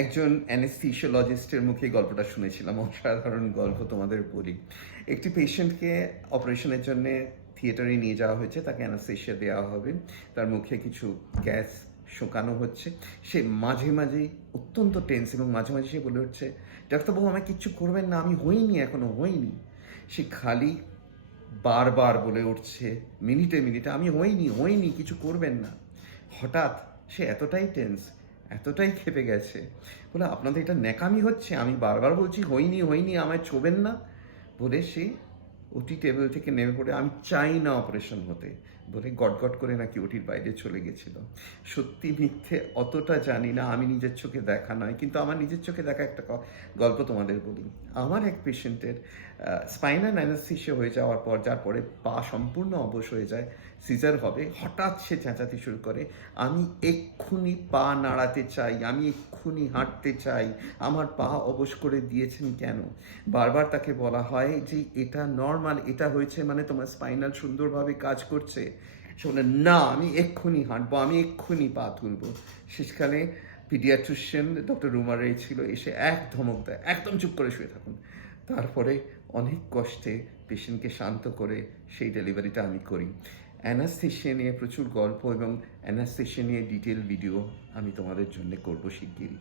একজন অ্যানেস্থিসিওলজিস্টের মুখে গল্পটা শুনেছিলাম, অসাধারণ গল্প তোমাদের বলি। একটি পেশেন্টকে অপারেশনের জন্য থিয়েটারে নিয়ে যাওয়া হয়েছে, তাকে অ্যানাস্থেশিয়া দেওয়া হবে, তার মুখে কিছু গ্যাস শোকানো হচ্ছে। সে মাঝে মাঝেই অত্যন্ত টেন্স এবং মাঝে মাঝে সে বলে উঠছে, ডাক্তারবাবু আমায় কিচ্ছু করবেন না, আমি হইনি, এখনো হইনি। সে খালি বারবার বলে উঠছে মিনিটে মিনিটে, আমি হইনি হইনি, কিছু করবেন না। হঠাৎ সে এতটাই টেন্স, এতটাই ক্ষেপে গেছে, বলে আপনাদের এটা ন্যাকামি হচ্ছে, আমি বারবার বলছি হইনি হইনি, আমায় ছোবেন না। বলে সে ওটি টেবিল থেকে নেমে পড়ে, আমি চাই না অপারেশন হতে, বলে গটগট করে নাকি ওটির বাইরে চলে গেছিল। সত্যি মিথ্যে অতটা জানি না, আমি নিজের চোখে দেখা নয়, কিন্তু আমার নিজের চোখে দেখা একটা গল্প তোমাদের বলি। আমার এক পেশেন্টের স্পাইনাল অ্যানাস্থেসিয়া হয়ে যাওয়ার পর, যার পরে পা সম্পূর্ণ অবশ হয়ে যায়, সিজার হবে, হঠাৎ সে চেঁচাতে শুরু করে, আমি এক্ষুনি পা নাড়াতে চাই, আমি এক্ষুনি হাঁটতে চাই, আমার পা অবশ করে দিয়েছেন কেন? বারবার তাকে বলা হয় যে এটা নর্মাল, এটা হয়েছে মানে তোমার স্পাইনাল সুন্দরভাবে কাজ করছে। সে বলে না, আমি এক্ষুনি হাঁটবো, আমি এক্ষুনি পা তুলবো। শেষকালে পিডিয়াট্রিশিয়ান ডক্টর রুমা রে ছিল, এসে এক ধমক দেয়, একদম চুপ করে শুয়ে থাকুন। তারপরে অনেক কষ্টে পেশেন্টকে শান্ত করে সেই ডেলিভারিটা আমি করি। অ্যানাস্থেশিয়া নিয়ে প্রচুর গল্প এবং অ্যানাস্থেশিয়া নিয়ে ডিটেল ভিডিও আমি তোমাদের জন্য করবো শিগগিরই।